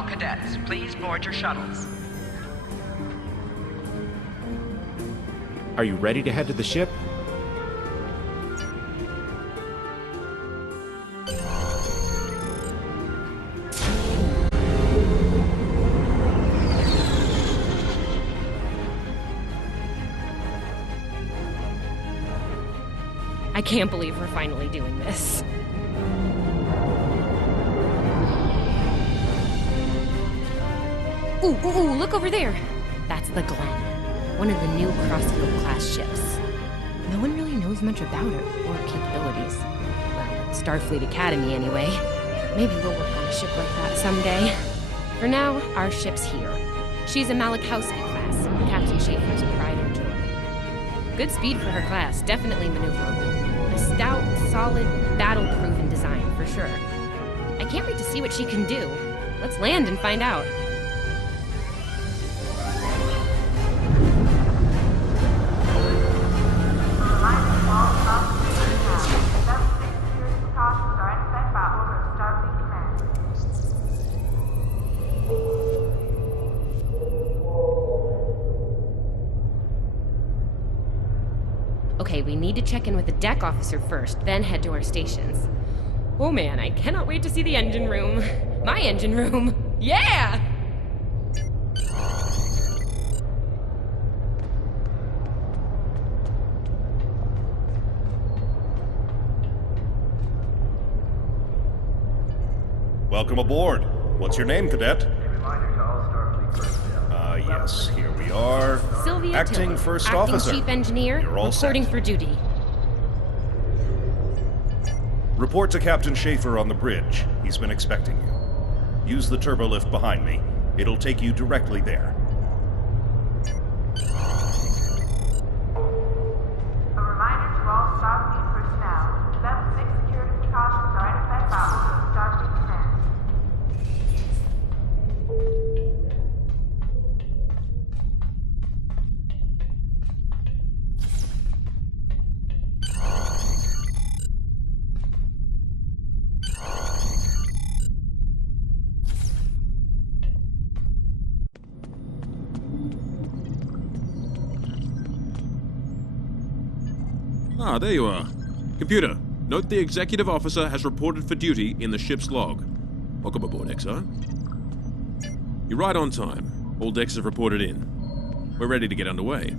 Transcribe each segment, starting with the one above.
all cadets. Please board your shuttles. Are you ready to head to the ship? I can't believe we're finally doing this. Ooh, look over there! That's the Glen, one of the new Crossfield-class ships. No one really knows much about it, or capabilities. Well, Starfleet Academy anyway. Maybe we'll work on a ship like that someday. For now, our ship's here. She's a Malachowski class, Captain Schaefer's pride and joy. Good speed for her class, definitely maneuverable. A stout, solid, battle-proven design, for sure. I can't wait to see what she can do. Let's land and find out. Okay, we need to check in with the deck officer first, then head to our stations. Oh man, I cannot wait to see the engine room. My engine room! Yeah! Welcome aboard. What's your name, cadet? Yes, here we are. Sylvia Acting Tiller, First Acting Officer. Chief Engineer, You're all reporting set. for duty. Report to Captain Schaefer on the bridge. He's been expecting you. Use the turbolift behind me. It'll take you directly there. A reminder to all Starfleet personnel. Level 6 security precautions are in effect by order of Starfleet Command. Ah, there you are. Computer, note the executive officer has reported for duty in the ship's log. Welcome aboard, XO. You're right on time. All decks have reported in. We're ready to get underway.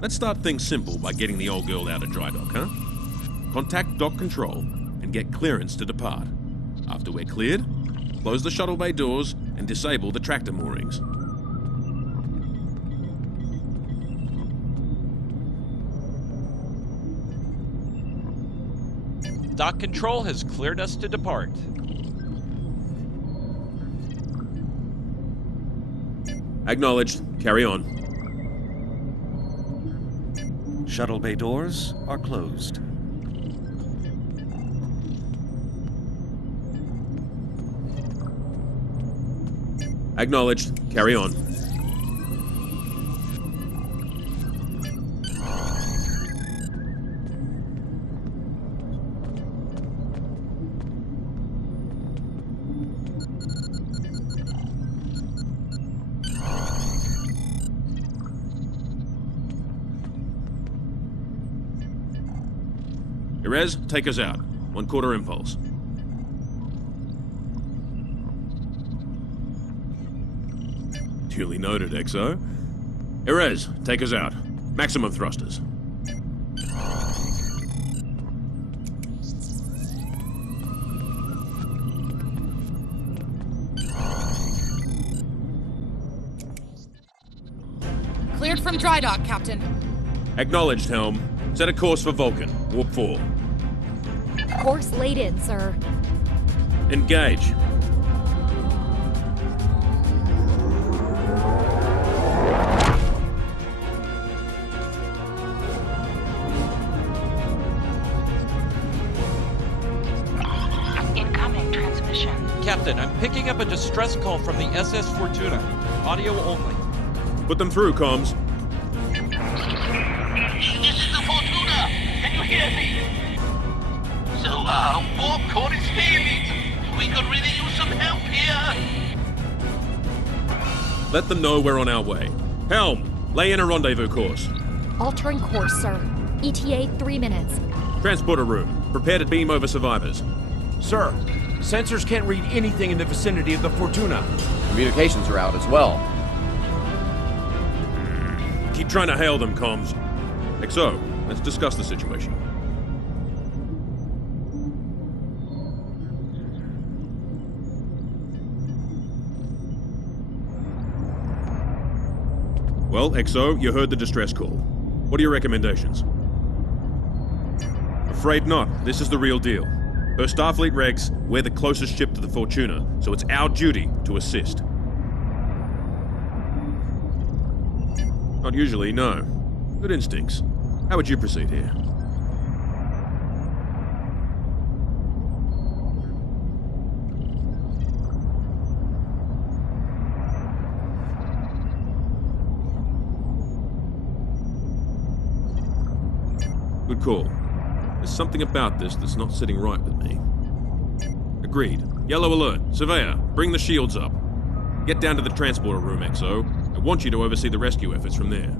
Let's start things simple by getting the old girl out of dry dock, huh? Contact dock control and get clearance to depart. After we're cleared, close the shuttle bay doors and disable the tractor moorings. Dock control has cleared us to depart. Acknowledged. Carry on. Shuttle bay doors are closed. Acknowledged. Carry on. Erez, take us out. 1/4 impulse. Duly noted, XO. Erez, take us out. Maximum thrusters. Cleared from dry dock, Captain. Acknowledged, Helm. Set a course for Vulcan. Warp 4. Course laid in, sir. Engage. Incoming transmission. Captain, I'm picking up a distress call from the SS Fortuna. Audio only. Put them through, comms. This is the Fortuna! Can you hear me? So, warp core is failing. We could really use some help here. Let them know we're on our way. Helm, lay in a rendezvous course. Altering course, sir. ETA 3 minutes. Transporter room. Prepare to beam over survivors. Sir, sensors can't read anything in the vicinity of the Fortuna. Communications are out as well. Keep trying to hail them, comms. XO, let's discuss the situation. Well, XO, you heard the distress call. What are your recommendations? Afraid not. This is the real deal. Per Starfleet regs, we're the closest ship to the Fortuna, so it's our duty to assist. Not usually, no. Good instincts. How would you proceed here? Good call. There's something about this that's not sitting right with me. Agreed. Yellow alert. Surveyor, bring the shields up. Get down to the transporter room, XO. I want you to oversee the rescue efforts from there.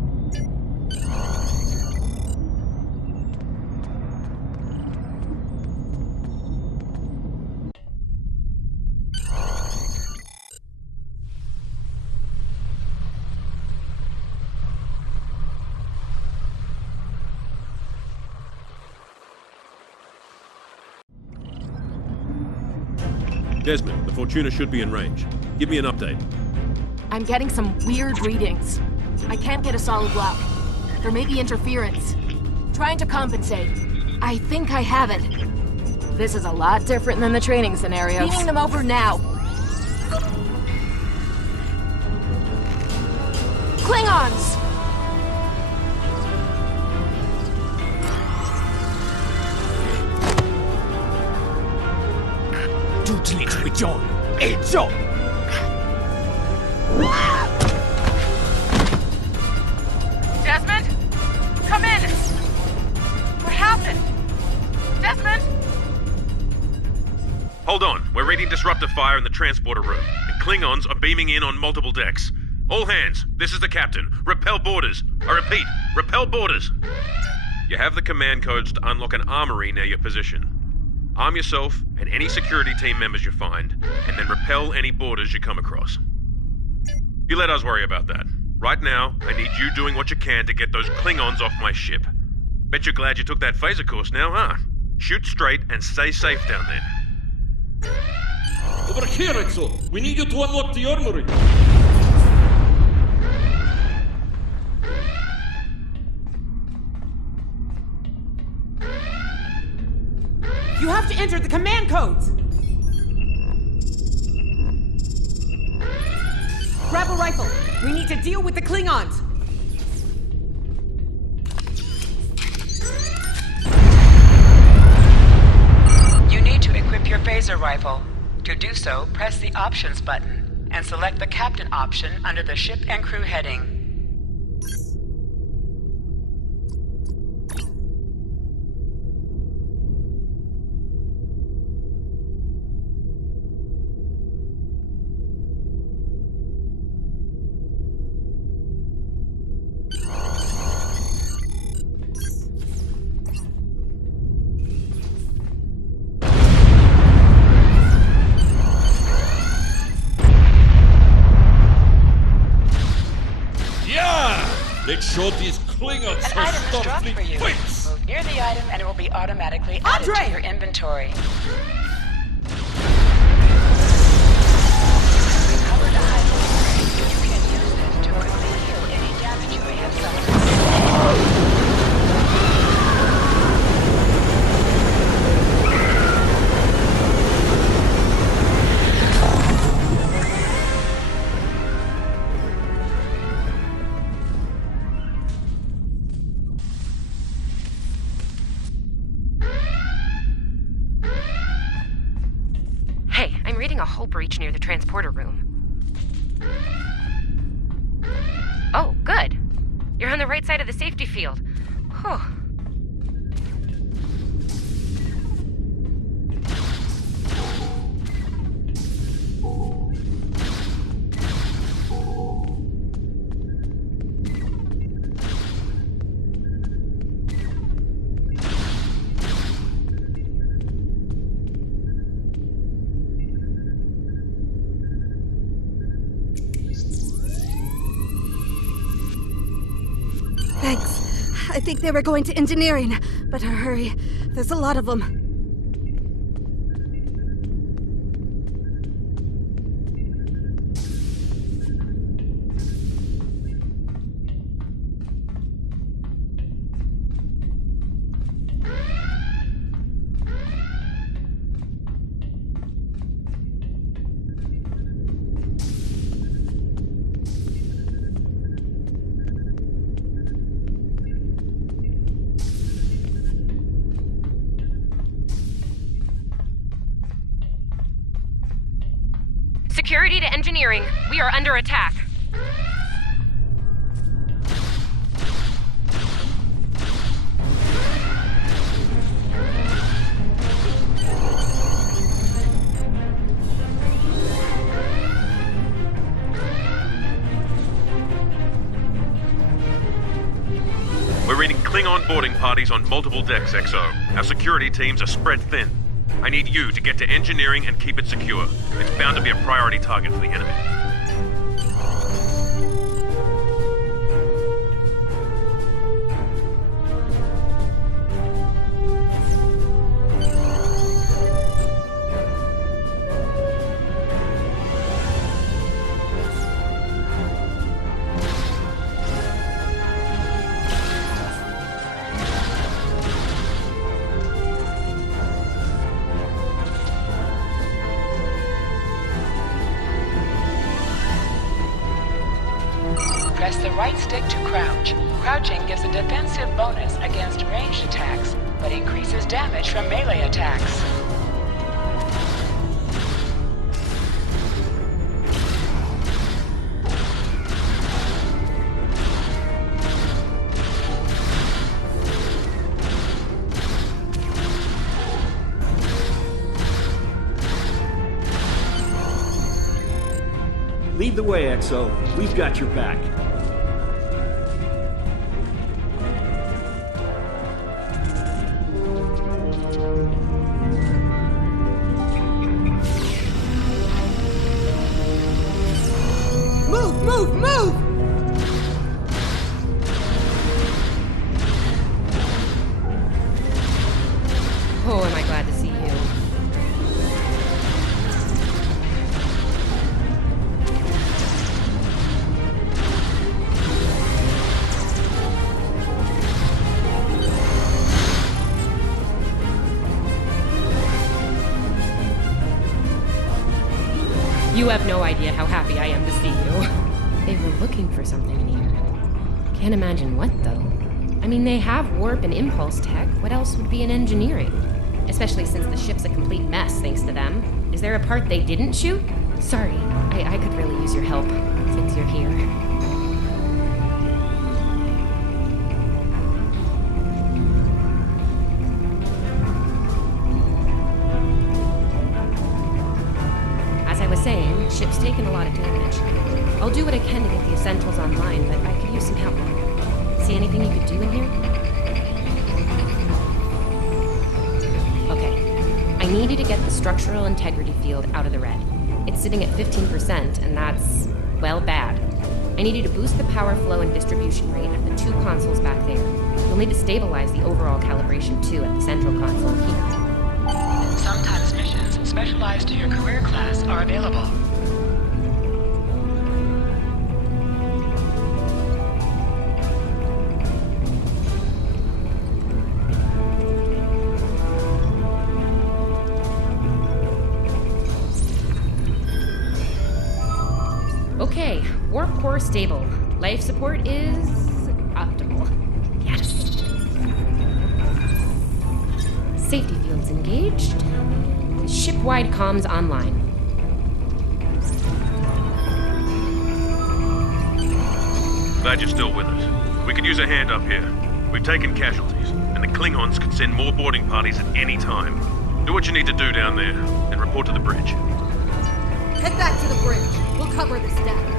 Desmond, the Fortuna should be in range. Give me an update. I'm getting some weird readings. I can't get a solid lock. There may be interference. Trying to compensate. I think I have it. This is a lot different than the training scenarios. Beaming them over now. Klingons! Desmond? Come in! What happened? Desmond? Hold on. We're reading disruptor fire in the transporter room, and Klingons are beaming in on multiple decks. All hands, this is the captain. Repel boarders. I repeat, repel boarders. You have the command codes to unlock an armory near your position. Arm yourself and any security team members you find, and then repel any boarders you come across. You let us worry about that. Right now, I need you doing what you can to get those Klingons off my ship. Bet you're glad you took that phaser course now, huh? Shoot straight and stay safe down there. Over here, Exo! We need you to unlock the armory! You have to enter the command codes! Grab a rifle! We need to deal with the Klingons! You need to equip your phaser rifle. To do so, press the Options button and select the Captain option under the Ship and Crew heading. Make sure these Klingons An are item is dropped for you. Starfleet. Move near the item and it will be automatically added to your inventory. Recover the high. You can use this to quickly heal any damage you may have suffered. A hull breach near the transporter room. Oh, good. You're on the right side of the safety field. Whew. I think they were going to engineering. Better hurry. There's a lot of them. Security to engineering. We are under attack. We're reading Klingon boarding parties on multiple decks, XO. Our security teams are spread thin. I need you to get to engineering and keep it secure. It's bound to be a priority target for the enemy. Press the right stick to crouch. Crouching gives a defensive bonus against ranged attacks, but increases damage from melee attacks. Lead the way, XO. We've got your back. Move, move, move! Oh, am I glad to see you. You have no idea how happy I am to see you. They were looking for something in here. Can't imagine what, though. I mean, they have warp and impulse tech. What else would be in engineering? Especially since the ship's a complete mess, thanks to them. Is there a part they didn't shoot? Sorry, I could really use your help, since you're here. Saying, ship's taken a lot of damage. I'll do what I can to get the essentials online, but I could use some help. See anything you could do in here? Okay. I need you to get the structural integrity field out of the red. It's sitting at 15%, and that's, well, bad. I need you to boost the power flow and distribution rate of the two consoles back there. You'll need to stabilize the overall calibration, too, at the central console here. Sometimes missions specialized to your career class are available. Okay, warp core stable. Life support is optimal. Yes. Safety fields engaged. Ship-wide comms online. Glad you're still with us. We could use a hand up here. We've taken casualties, and the Klingons could send more boarding parties at any time. Do what you need to do down there, and report to the bridge. Head back to the bridge. We'll cover this deck.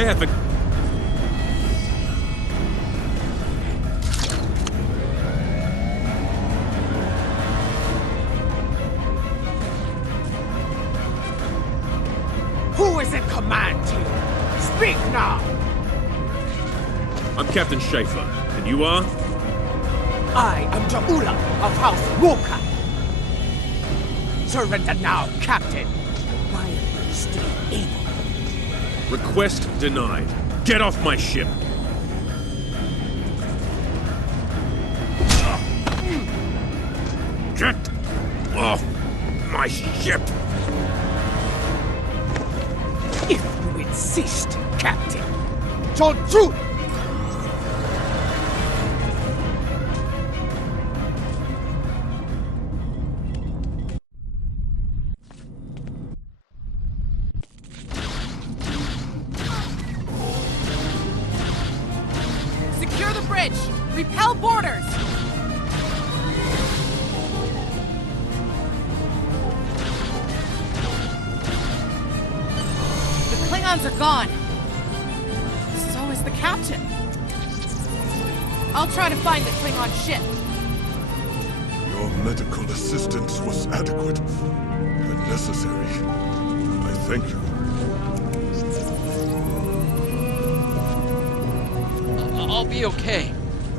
prepare for... Who is in command here? Speak now! I'm Captain Schaefer, and you are? I am Jaula of House Walker. Surrender now, Captain. My emperor is still able. Request denied. Get off my ship! Get off my ship! If you insist, Captain. Jonju! Secure the bridge! Repel boarders! The Klingons are gone. So is the captain. I'll try to find the Klingon ship. Your medical assistance was adequate and necessary. I thank you. I'll be okay.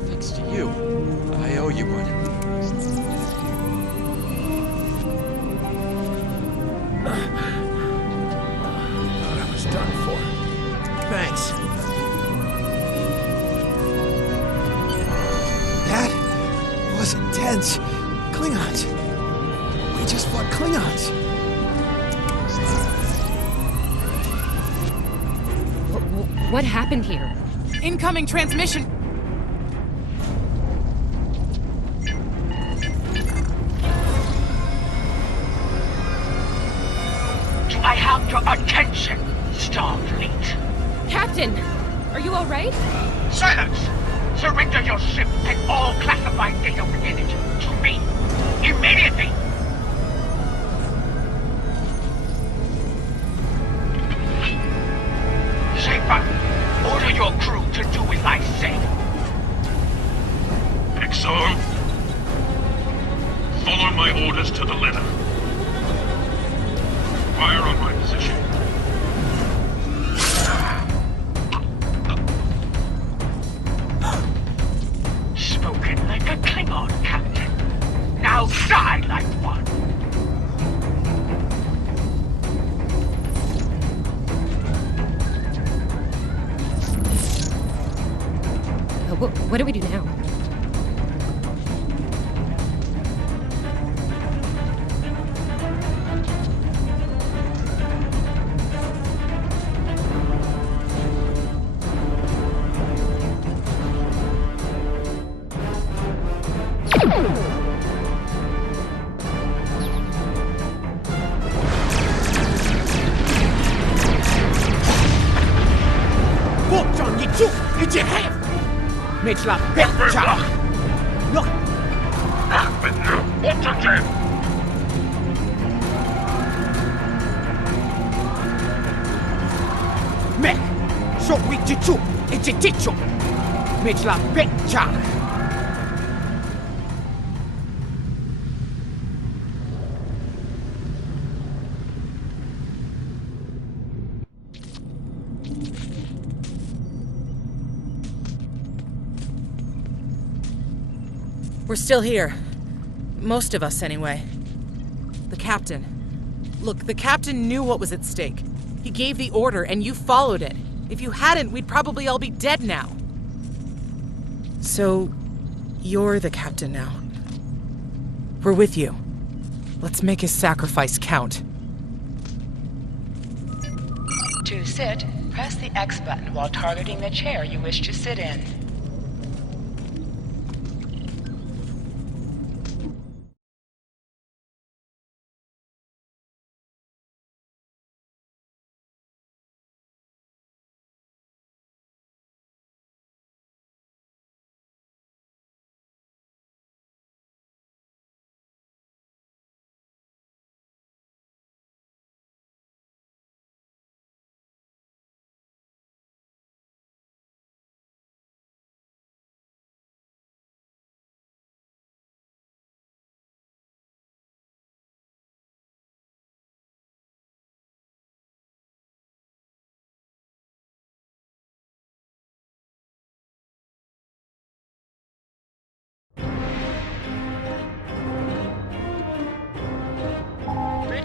Thanks to you. I owe you one. Thought I was done for. Thanks. That was intense. Klingons. We just fought Klingons. What happened here? Incoming transmission. Do I have your attention, Starfleet? Captain, are you all right? Silence! Surrender your ship and all classified data within it to me. Immediately! Schaefer, order your crew to do as I say. Exo, follow my orders to the letter. Fire on my position. Spoken like a Klingon, Captain. Now die like one. What do we do now? Mitchell, Petcha! Look! What again? Mech! So we chichu! It's a chichu! Mitchell, Petcha! We're still here. Most of us, anyway. The captain. Look, the captain knew what was at stake. He gave the order, and you followed it. If you hadn't, we'd probably all be dead now. So, you're the captain now. We're with you. Let's make his sacrifice count. To sit, press the X button while targeting the chair you wish to sit in.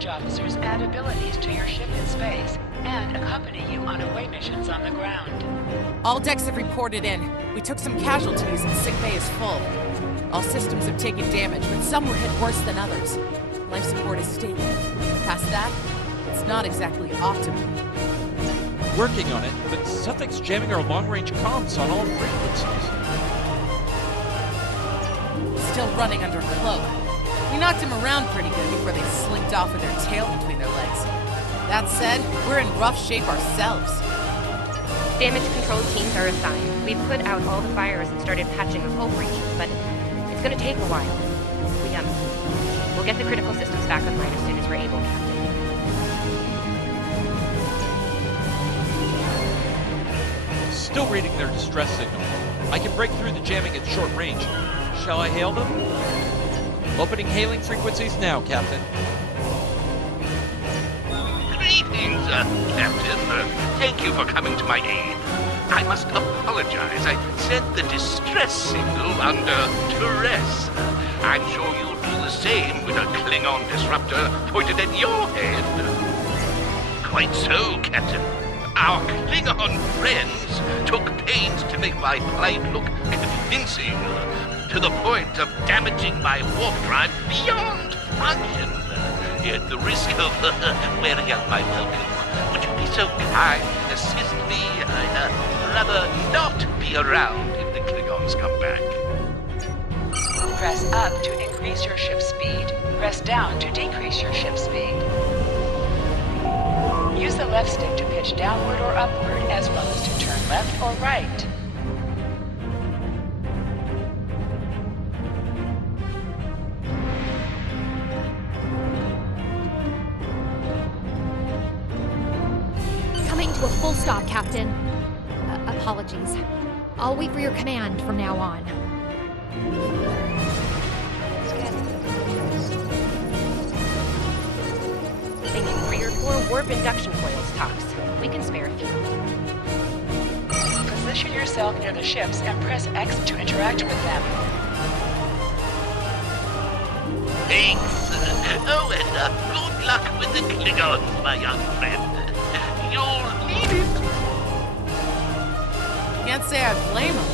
officers add abilities to your ship in space and accompany you on away missions on the ground. All decks have reported in. We took some casualties and sick bay is full. All systems have taken damage, but some were hit worse than others. Life support is stable. Past that, it's not exactly optimal. Working on it, but something's jamming our long-range comms on all frequencies. Still running under a cloak. We knocked him around pretty good before they slinked off with their tail between their legs. That said, we're in rough shape ourselves. Damage control teams are assigned. We've put out all the fires and started patching the hull breaches, but it's gonna take a while. We'll get the critical systems back online as soon as we're able, Captain. Still reading their distress signal. I can break through the jamming at short range. Shall I hail them? Opening hailing frequencies now, Captain. Greetings, Captain. Thank you for coming to my aid. I must apologize. I sent the distress signal under duress. I'm sure you'd do the same with a Klingon disruptor pointed at your head. Quite so, Captain. Our Klingon friends took pains to make my plight look convincing, to the point of damaging my warp drive beyond function. At the risk of wearing out my welcome, would you be so kind and assist me? I'd rather not be around if the Klingons come back. Press up to increase your ship's speed. Press down to decrease your ship's speed. Use the left stick to pitch downward or upward, as well as to turn left or right. Coming to a full stop, Captain. Apologies. I'll wait for your command from now on. Thinking 3 or 4 warp induction coils tops. We can spare a few. Position yourself near the ships and press X to interact with them. Thanks. Oh, and good luck with the Klingons, my young friend. You'll need it. Can't say I blame them.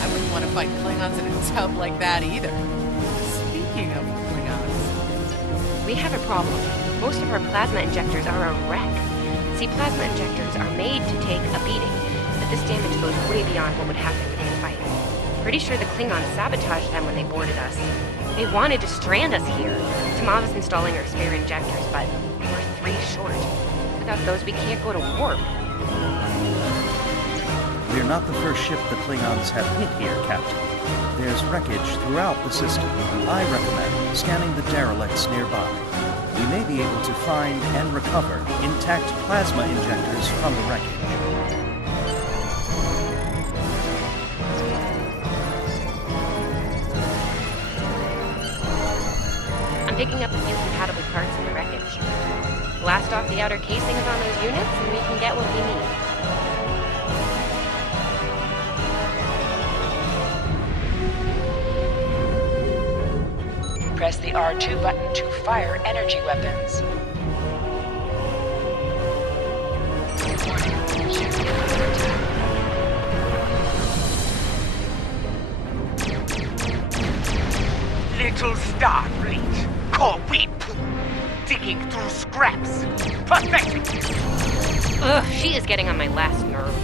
I wouldn't want to fight Klingons in a tub like that either. Speaking of Klingons... We have a problem. Most of our plasma injectors are a wreck. See, plasma injectors are made to take a beating, but this damage goes way beyond what would happen in a fight. Pretty sure the Klingons sabotaged them when they boarded us. They wanted to strand us here. Tamava's installing our spare injectors, but we're 3 short. Without those, we can't go to warp. We're not the first ship the Klingons have hit here, Captain. There's wreckage throughout the system. I recommend scanning the derelicts nearby. We may be able to find and recover intact plasma injectors from the wreckage. I'm picking up a few compatible parts in the wreckage. Blast off the outer casings on those units, and we can get what we need. Press the R2 button to fire energy weapons. Little Starfleet, core weed poop, digging through scraps. Pathetic. Ugh, she is getting on my last nerve.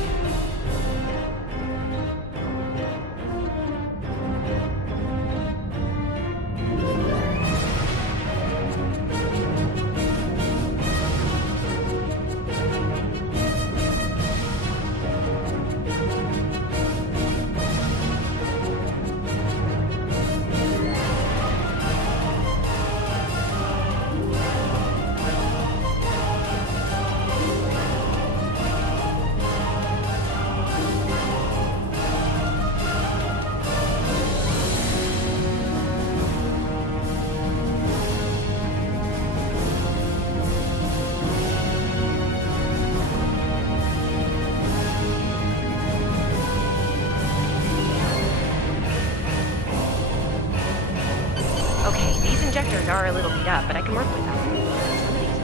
Injectors are a little beat up, but I can work with them. Some of these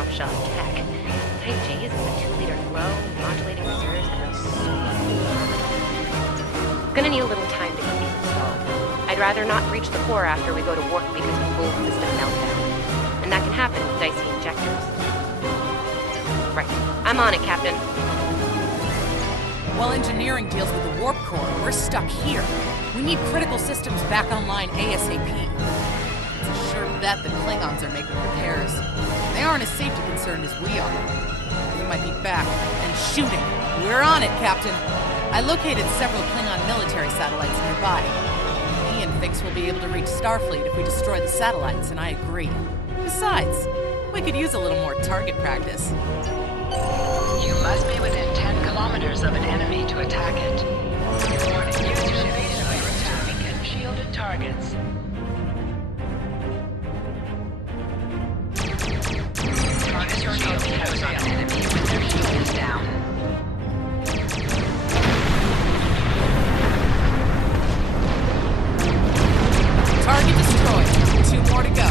top-shelf tech. Type J's with a 2-liter flow, modulating reserves, and those sweet. Gonna need a little time to get these installed. I'd rather not breach the core after we go to warp because of full system meltdown. And that can happen with dicey injectors. Right. I'm on it, Captain. While engineering deals with the warp core, we're stuck here. We need critical systems back online ASAP. It's a sure bet the Klingons are making repairs. They aren't as safety concerned as we are. We might be back and shooting. We're on it, Captain. I located several Klingon military satellites nearby. Ian thinks we'll be able to reach Starfleet if we destroy the satellites, and I agree. Besides, we could use a little more target practice. You must be within 10 kilometers of an enemy to attack it. Warning, use your phaser for attacking shielded targets. Target your torpedoes on an enemy when their shield is down. Target destroyed. 2 more to go.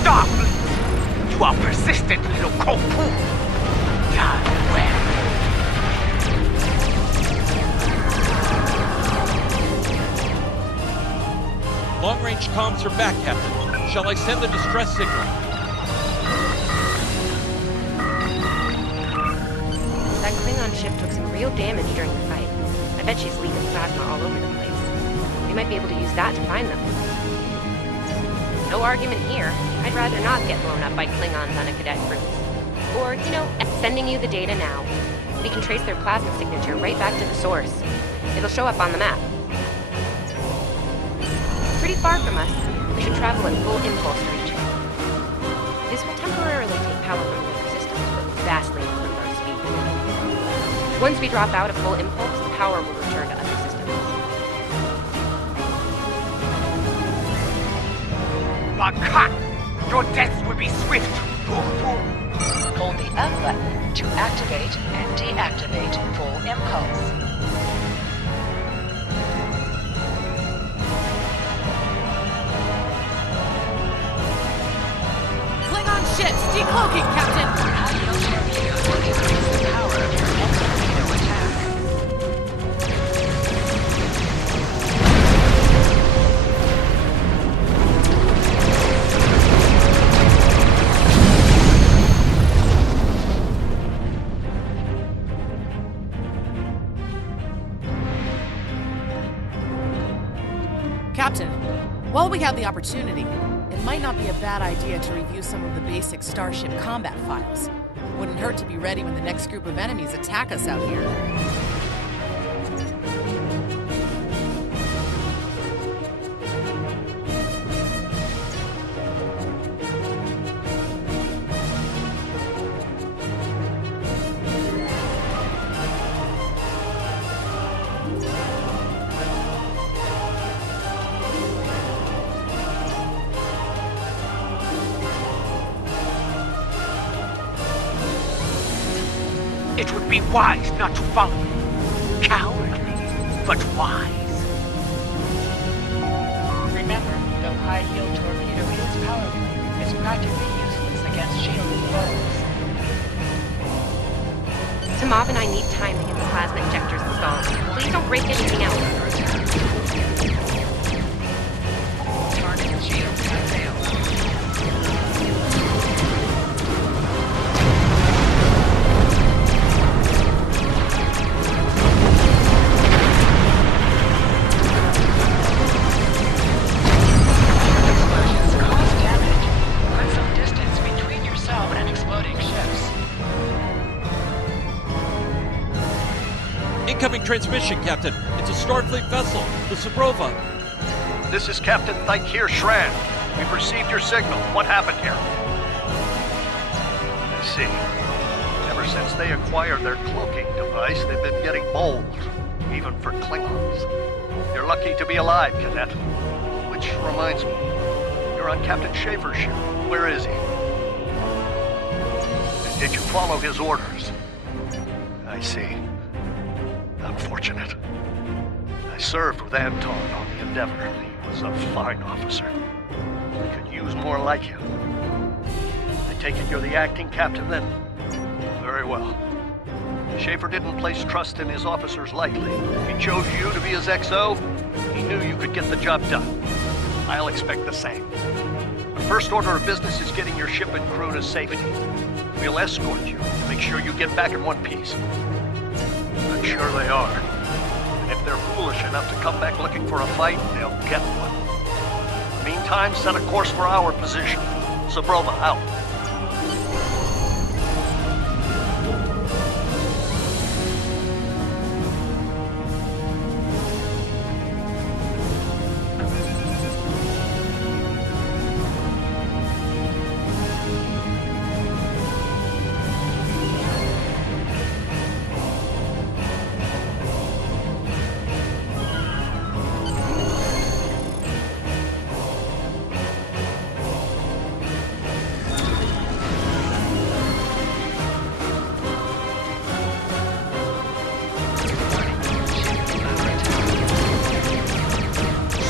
Stop! You are persistent, little cold-poo! Done well. Long-range comms are back, Captain. Shall I send the distress signal? That Klingon ship took some real damage during the fight. I bet she's leaking plasma all over the place. We might be able to use that to find them. No argument here. I'd rather not get blown up by Klingons on a cadet cruise. Or, sending you the data now. We can trace their plasma signature right back to the source. It'll show up on the map. Pretty far from us. We should travel at full impulse to reach it. This will temporarily take power from the other systems, but vastly improve our speed. Once we drop out of full impulse, the power will return to other systems. Baka! Your death will be swift! Hold the F button to activate and deactivate full impulse. Klingon ships, decloaking, Captain! High-yield torpedoes will increase the power of your next torpedo attack. Captain, while we have the opportunity, it might not be a bad idea to review some of the basic Starship combat files. Wouldn't hurt to be ready when the next group of enemies attack us out here. It would be wise not to follow me. Cowardly, but wise. Remember, though high-yield torpedo is powerful, it's practically useless against shielded foes. Tamov and I need time to get the plasma injectors installed. Please don't break anything else. Target shields have failed. Incoming transmission, Captain. It's a Starfleet vessel, the Sabrova. This is Captain Thykir Shran. We've received your signal. What happened here? I see. Ever since they acquired their cloaking device, they've been getting bold, even for Klingons. You're lucky to be alive, Cadet. Which reminds me, you're on Captain Schaefer's ship. Where is he? And did you follow his orders? I see. Unfortunate. I served with Anton on the Endeavor. He was a fine officer. We could use more like him. I take it you're the acting captain then? Very well. Schaefer didn't place trust in his officers lightly. If he chose you to be his XO, he knew you could get the job done. I'll expect the same. The first order of business is getting your ship and crew to safety. We'll escort you to make sure you get back in one piece. I'm sure they are. And if they're foolish enough to come back looking for a fight, they'll get one. Meantime, set a course for our position. Zabroma out.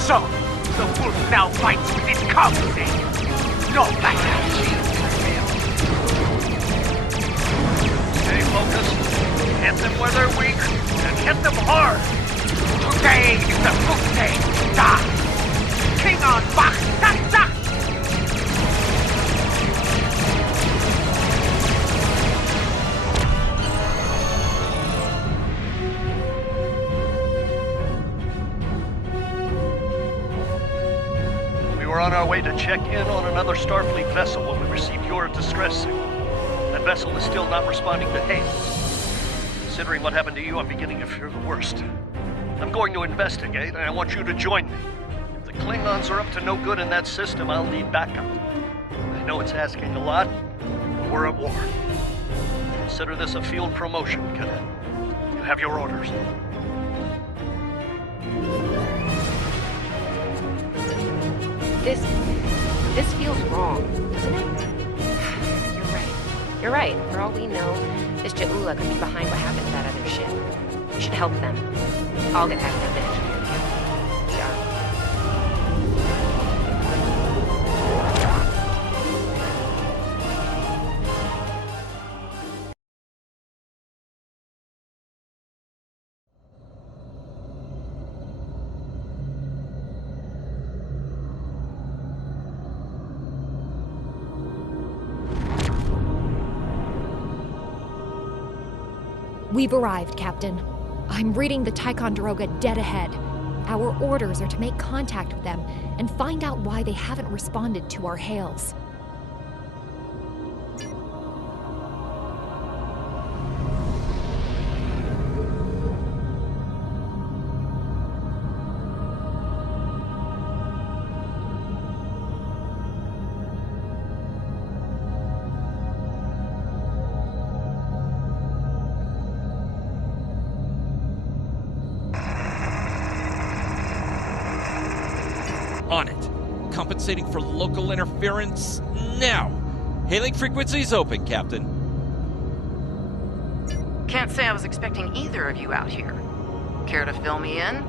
So, the wolf now fights with its cubs, eh? No backup. Stay focused. Hit them where they're weak, and hit them hard. Today is the good day to die. King on Bach, Tata! We were on our way to check in on another Starfleet vessel when we received your distress signal. That vessel is still not responding to hails. Considering what happened to you, I'm beginning to fear the worst. I'm going to investigate, and I want you to join me. If the Klingons are up to no good in that system, I'll need backup. I know it's asking a lot, but we're at war. Consider this a field promotion, Cadet. You have your orders. This feels wrong, doesn't it? You're right. For all we know, this Ja'ula could be behind what happened to that other ship. We should help them. I'll get back to the engineering camp. We are. We've arrived, Captain. I'm reading the Ticonderoga dead ahead. Our orders are to make contact with them and find out why they haven't responded to our hails. On it. Compensating for local interference now. Hailing frequencies open, Captain. Can't say I was expecting either of you out here. Care to fill me in?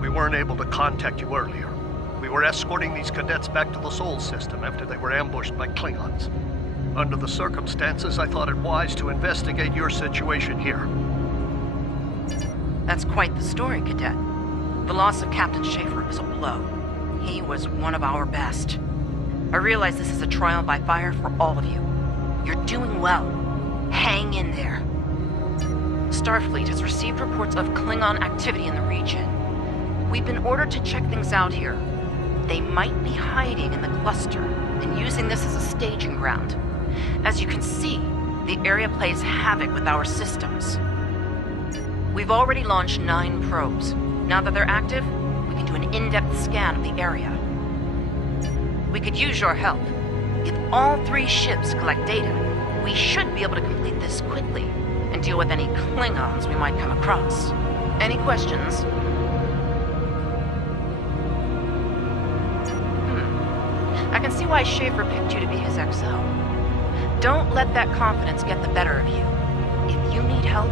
We weren't able to contact you earlier. We were escorting these cadets back to the Sol system after they were ambushed by Klingons. Under the circumstances, I thought it wise to investigate your situation here. That's quite the story, Cadet. The loss of Captain Schaefer is a blow. He was one of our best. I realize this is a trial by fire for all of you. You're doing well. Hang in there. Starfleet has received reports of Klingon activity in the region. We've been ordered to check things out here. They might be hiding in the cluster and using this as a staging ground. As you can see, the area plays havoc with our systems. We've already launched 9 probes. Now that they're active, we can do an in-depth scan of the area. We could use your help. If all 3 ships collect data, we should be able to complete this quickly and deal with any Klingons we might come across. Any questions? I can see why Schaefer picked you to be his XO. Don't let that confidence get the better of you. If you need help,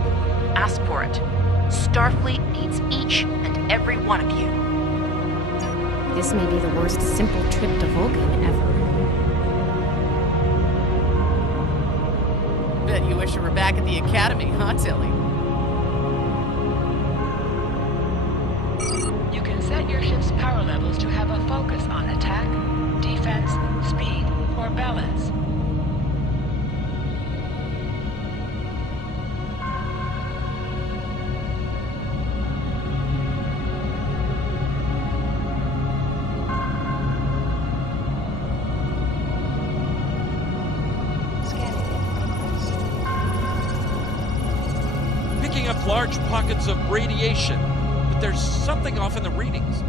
ask for it. Starfleet needs each and every one of you. This may be the worst simple trip to Vulcan ever. Bet you wish you were back at the Academy, huh, Tilly? You can set your ship's power levels to have a focus on attack, defense, speed, or balance. Picking up large pockets of radiation, but there's something off in the readings.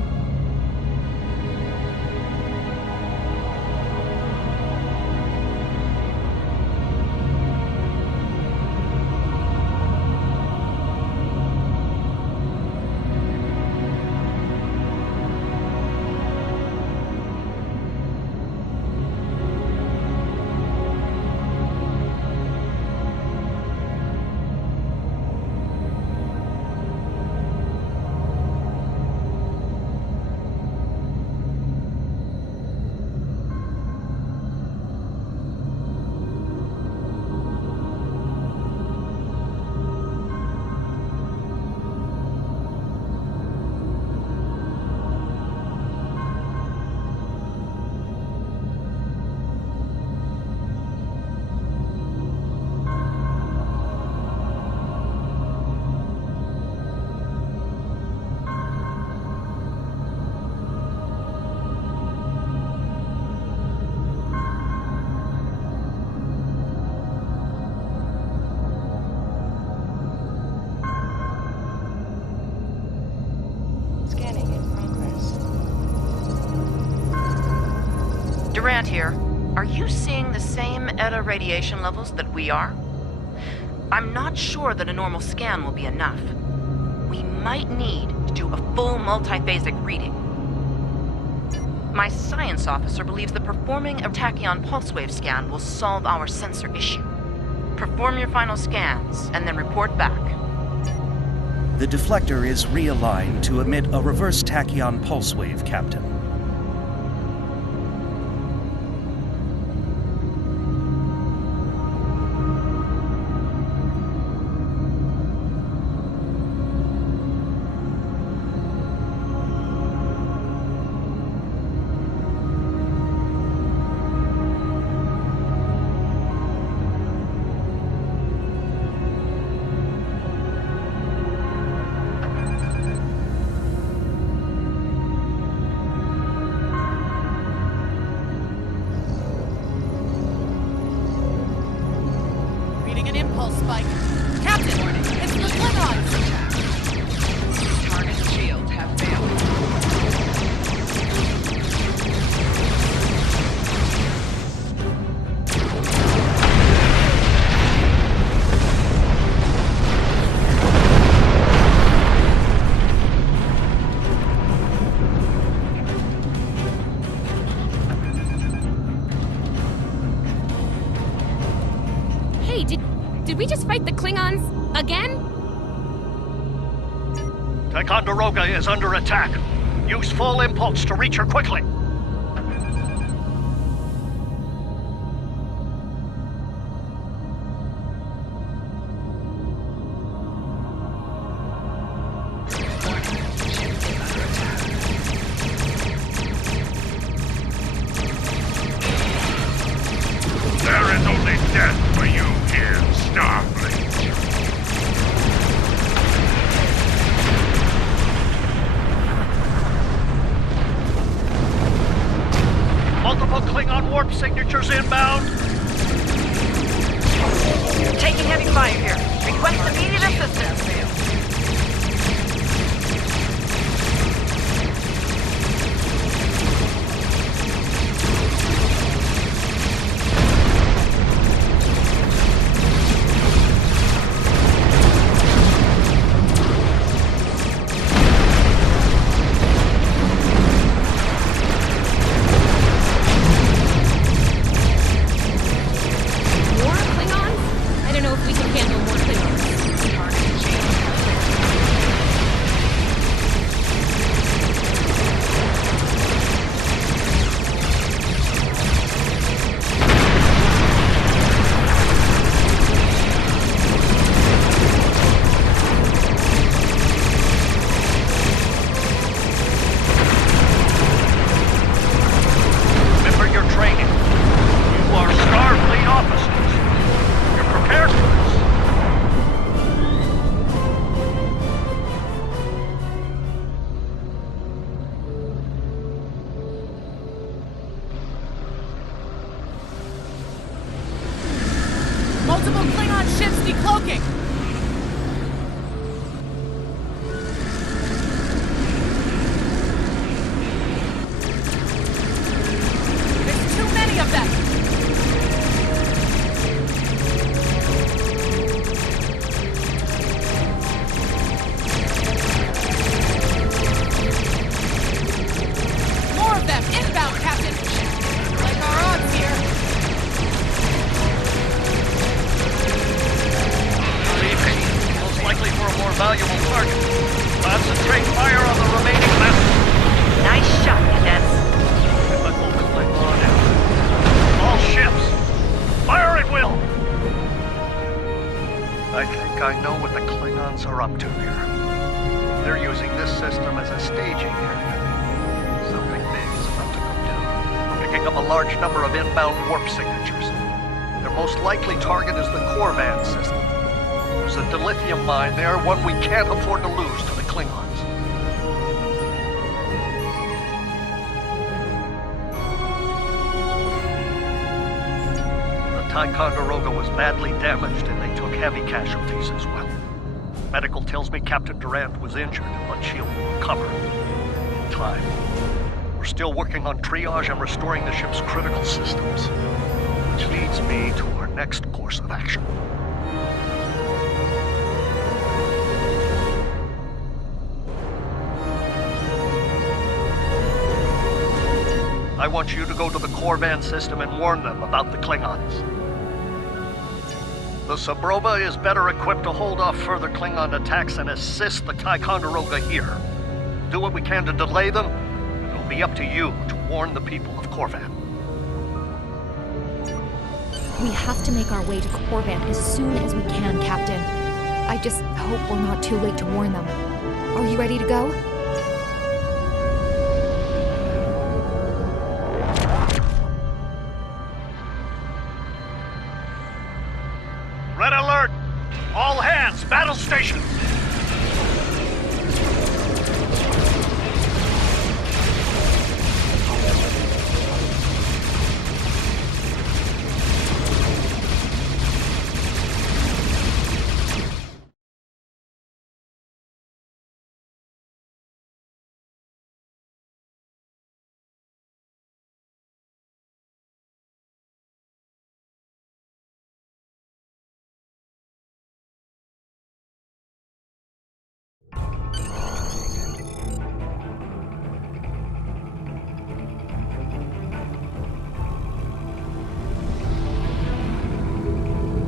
Durant here. Are you seeing the same ETA radiation levels that we are? I'm not sure that a normal scan will be enough. We might need to do a full multiphasic reading. My science officer believes that performing a tachyon pulse wave scan will solve our sensor issue. Perform your final scans and then report back. The deflector is realigned to emit a reverse tachyon pulse wave, Captain. Spike. Captain, it's the Klingons! Target shields have failed. Hey, did we just fight the Klingons again? Ticonderoga is under attack. Use full impulse to reach her quickly. There is only death for you here, Starfleet. Multiple Klingon warp signatures inbound. Taking heavy fire here. Request immediate assistance. decloaking! There's too many of them! More of them! Inbound, Captain! Like our odds here! Believe me, most likely for a more valuable target. Concentrate fire on the remaining vessels. Nice shot, cadets. Chemical Klingon out. All ships, fire at will! I think I know what the Klingons are up to here. They're using this system as a staging area. Something big is about to go down. We're picking up a large number of inbound warp signatures. Their most likely target is the Corvan system. There's a dilithium mine there, one we can't afford to lose to the Klingons. The Ticonderoga was badly damaged and they took heavy casualties as well. Medical tells me Captain Durant was injured, but she'll recover in time. We're still working on triage and restoring the ship's critical systems, which leads me to our next course of action. I want you to go to the Corvan system and warn them about the Klingons. The Sabrova is better equipped to hold off further Klingon attacks and assist the Ticonderoga here. Do what we can to delay them. It'll be up to you to warn the people of Corvan. We have to make our way to Corvan as soon as we can, Captain. I just hope we're not too late to warn them. Are you ready to go? Red alert! All hands, battle stations!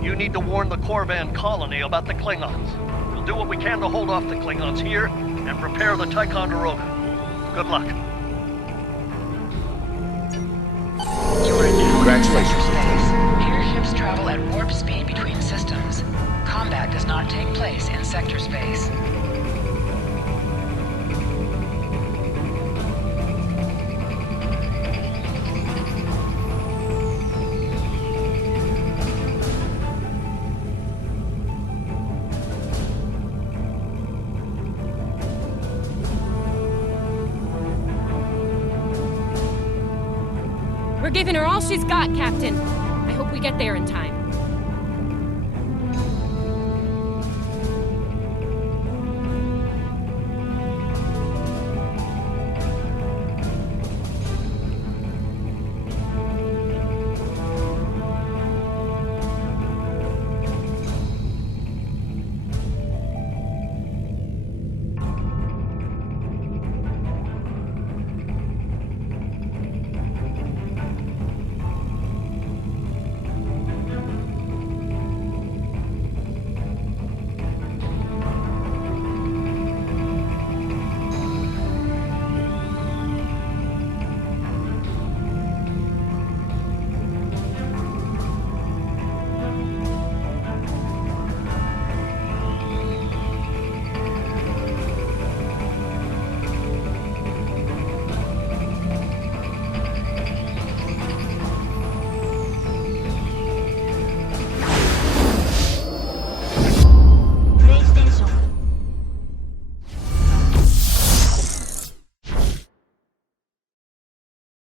You need to warn the Corvan colony about the Klingons. We'll do what we can to hold off the Klingons here and prepare the Ticonderoga. Good luck. You are now Congratulations. in sector space. Here ships travel at warp speed between systems. Combat does not take place in sector space. We're giving her all she's got, Captain. I hope we get there in time.